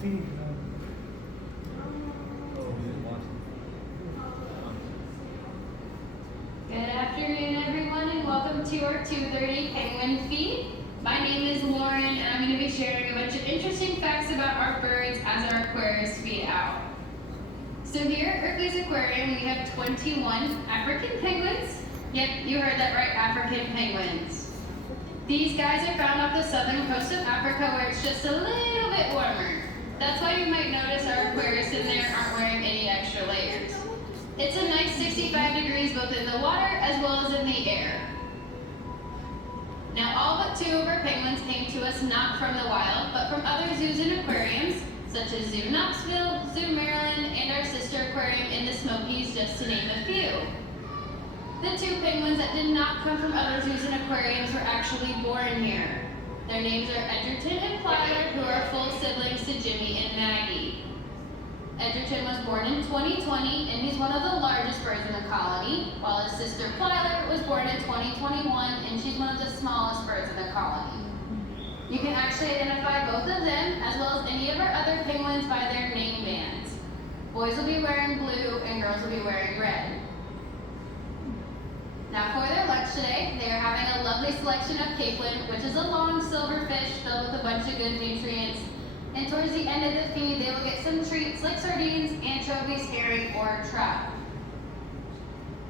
feed. Good afternoon, everyone, and welcome to our 2:30 Penguin Feed. My name is Lauren, and I'm going to be sharing a bunch of interesting facts about our birds as our aquarists feed out. So here at Ripley's Aquarium, we have 21 African penguins. Yep, you heard that right, African penguins. These guys are found off the southern coast of Africa where it's just a little bit warmer. That's why you might notice our aquarists in there aren't wearing any extra layers. It's a nice 65 degrees both in the water as well as in the air. Now all but 2 of our penguins came to us not from the wild, but from other zoos and aquariums, such as Zoo Knoxville, Zoo Maryland, and our sister aquarium in the Smokies, just to name a few. The 2 penguins that did not come from other zoos and aquariums were actually born here. Their names are Edgerton and Plyler, who are full siblings to Jimmy and Maggie. Edgerton was born in 2020, and he's one of the largest birds in the colony, while his sister Plyler was born in 2021, and she's one of the smallest birds in the colony. You can actually identify both of them, as well as any of our other penguins, by their name bands. Boys will be wearing blue, and girls will be wearing red. Now for their lunch today, they are having a lovely selection of capelin, which is a long silver fish filled with a bunch of good nutrients. And towards the end of the feed, they will get some treats like sardines, anchovies, herring, or trout.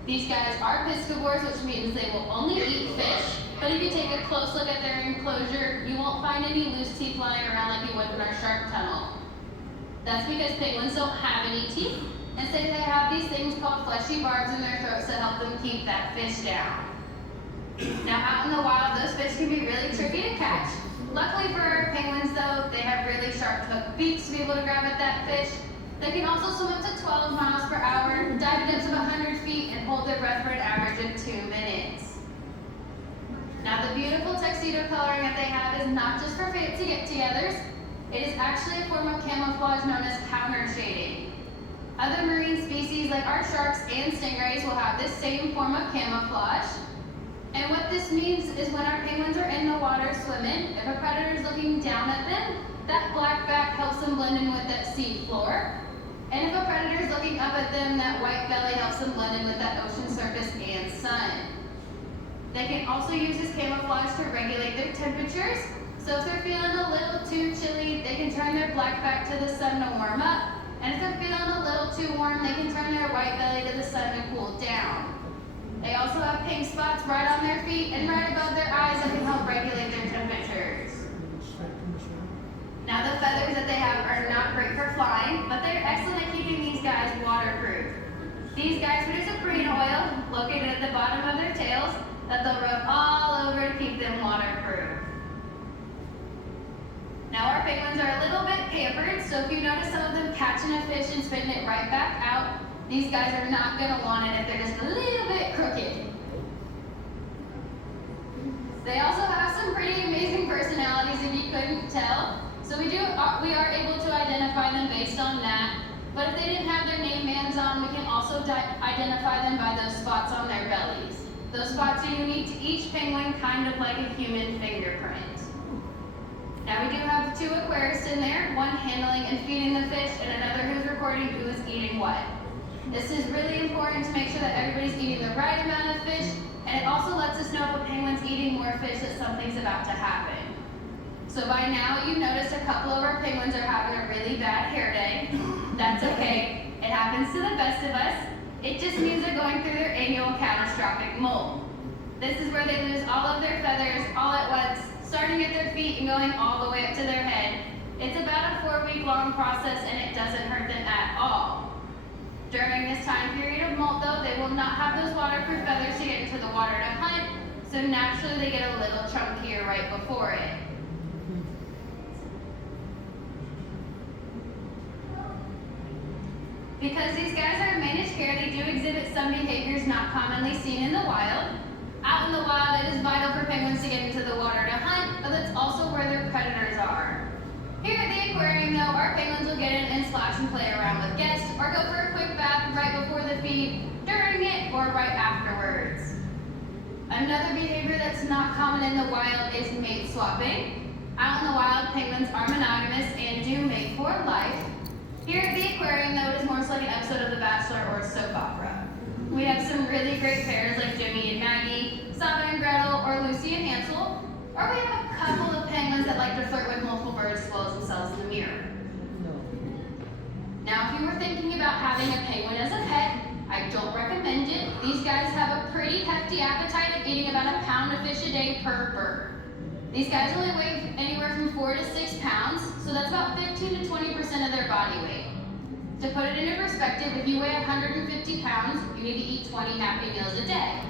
These guys are piscivores, which means they will only eat fish. But if you take a close look at their enclosure, you won't find any loose teeth lying around like you would in our shark tunnel. That's because penguins don't have any teeth. Instead, they have these things called fleshy barbs in their throats to help them keep that fish down. Now out in the wild, those fish can be really tricky to catch. Luckily for our penguins though, they have really sharp hooked beaks to be able to grab at that fish. They can also swim up to 12 miles per hour, dive to depths of 100 feet, and hold their breath for an average of 2 minutes. Now the beautiful tuxedo coloring that they have is not just for fancy get-togethers. It is actually a form of camouflage known as counter shading. Other marine species like our sharks and stingrays will have this same form of camouflage. And what this means is when our penguins are in the water swimming, if a predator is looking down at them, that black back helps them blend in with that sea floor. And if a predator is looking up at them, that white belly helps them blend in with that ocean surface and sun. They can also use this camouflage to regulate their temperatures. So if they're feeling a little too chilly, they can turn their black back to the sun to warm up. And if they're feeling a little too warm, they can turn their white belly to the sun to cool down. They also have pink spots right on their feet and right above their eyes that can help regulate their temperatures. Now the feathers that they have are not great for flying, but they're excellent at keeping these guys waterproof. These guys produce a preen oil located at the bottom of their tails that they'll rub all over to keep them waterproof. Now our penguins are a little bit pampered, so if you notice some of them catching a fish and spitting it right back out, these guys are not going to want it if they're just a little bit crooked. They also have some pretty amazing personalities if you couldn't tell. So we are able to identify them based on that. But if they didn't have their name bands on, we can also identify them by those spots on their bellies. Those spots are unique to each penguin, kind of like a human fingerprint. Now we do have 2 aquarists in there, one handling and feeding the fish and another who's recording who is eating what. This is really important to make sure that everybody's eating the right amount of fish, and it also lets us know if a penguin's eating more fish that something's about to happen. So by now you've noticed a couple of our penguins are having a really bad hair day. That's okay, it happens to the best of us. It just means they're going through their annual catastrophic molt. This is where they lose all of their feathers all at once, starting at their feet and going all the way up to their head. It's about a 4-week long process and it doesn't hurt them at all. During this time period of molt though, they will not have those waterproof feathers to get into the water to hunt, so naturally they get a little chunkier right before it. Because these guys are managed care, they do exhibit some behaviors not commonly seen in the wild. Out in the wild, it is vital for penguins to get into the water to hunt, but that's also where their predators are. Here at the aquarium though, our penguins will get in and splash and play around with guests, or go for a quick bath right before the feed, during it, or right afterwards. Another behavior that's not common in the wild is mate swapping. Out in the wild, while penguins are monogamous and do mate for life, here at the aquarium, though, it is more so like an episode of The Bachelor or a soap opera. We have some really great pairs like Jimmy and Maggie, Saba and Gretel, or Lucy and Hansel, or we have a couple of penguins that like to flirt with multiple birds as well as themselves in the mirror. Now, if you were thinking about having a penguin as a pet, I don't recommend it. These guys have a pretty hefty appetite of eating about a pound of fish a day per bird. These guys only weigh anywhere from 4 to 6 pounds, so that's about 15 to 20% of their body weight. To put it into perspective, if you weigh 150 pounds, you need to eat 20 happy meals a day.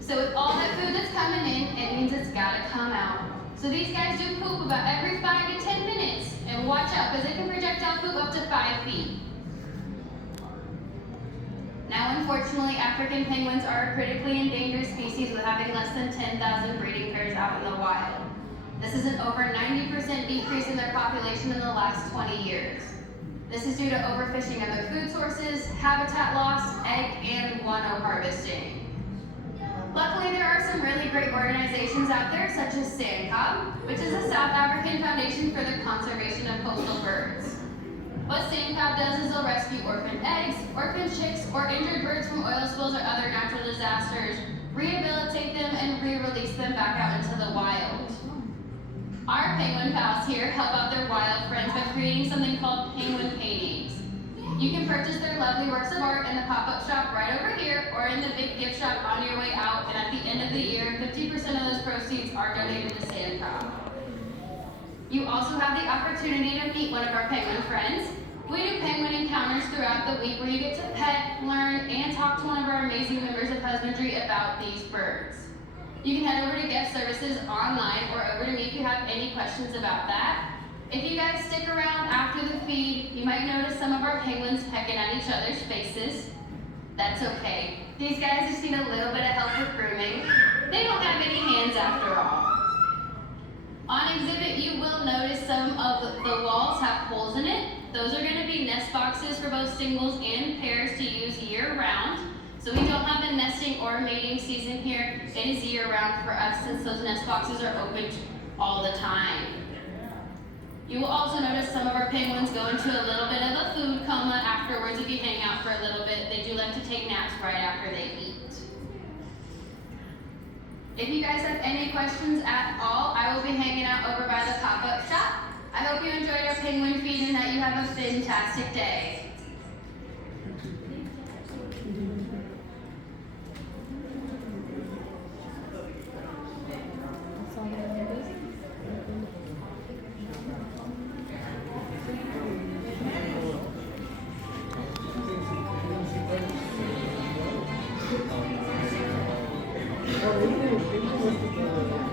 So with all that food that's coming in, it means it's gotta come out. So these guys do poop about every 5 to 10 minutes, and watch out, because they can projectile poop up to 5 feet. Now, unfortunately, African penguins are a critically endangered species with having less than 10,000 breeding pairs out in the wild. This is an over 90% decrease in their population in the last 20 years. This is due to overfishing of their food sources, habitat loss, egg and guano harvesting. Luckily, there are some really great organizations out there, such as SANCOB, which is a South African foundation for the conservation of coastal birds. What SANCOB does is they'll rescue orphaned eggs, orphaned chicks, or injured birds from oil spills or other natural disasters, rehabilitate them, and re-release them back out into the wild. Our penguin pals here help out their wild friends by creating something called penguin paintings. You can purchase their lovely works of art in the pop-up shop right over here or in the big gift shop on your way out, and at the end of the year, 50% of those proceeds are donated to SANCOB. You also have the opportunity to meet one of our penguin friends. We do penguin encounters throughout the week where you get to pet, learn, and talk to one of our amazing members of husbandry about these birds. You can head over to guest services online or over to me if you have any questions about that. If you guys stick around after the feed, you might notice some of our penguins pecking at each other's faces. That's okay. These guys just need a little bit of help with grooming. They don't have any hands after all. On exhibit, you will notice some of the walls have holes in it. Those are going to be nest boxes for both singles and pairs to use year-round. So we don't have a nesting or mating season here. It is year-round for us since those nest boxes are open all the time. You will also notice some of our penguins go into a little bit of a food coma afterwards if you hang out for a little bit. They do like to take naps right after they eat. If you guys have any questions at all, I will be hanging out over by the pop-up shop. I hope you enjoyed our penguin feed and that you have a fantastic day. Oh,